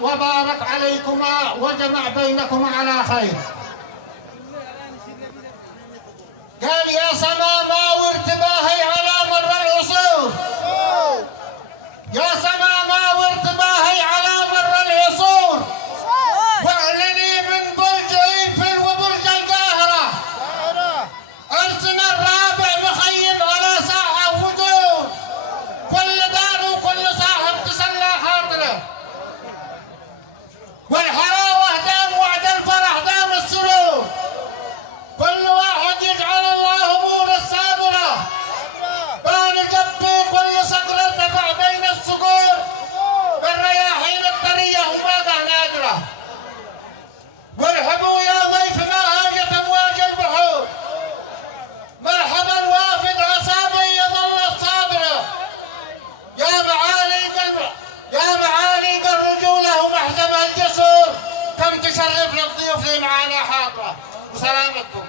وبارك عليكما وجمع بينكما على خير. قال يا سماما وارتباهي على مر العصور، يا سماما وارتباهي على مر العصور، واعلني من برج ايفل وبرج القاهرة ارسنا الرابع مخيم على ساحة ودور، كل دار وكل صاحب تسلى خاطره، والحلاوة دام وعد الفرح دام السرور، كل واحد يجعل الله امور الصابرة، بان جبي كل صقر ارتفع بين الصقور، بالرياحين الطرية وما نادرة، وارحبوا يا ضيف ما هاجت امواج البحور، مرحبا وافد عصابي يظل الصابرة، يا معالي الرجولة ومحزم الجسور، كم تشرفنا الضيوف اللي معانا حاضرة، وسلامتكم.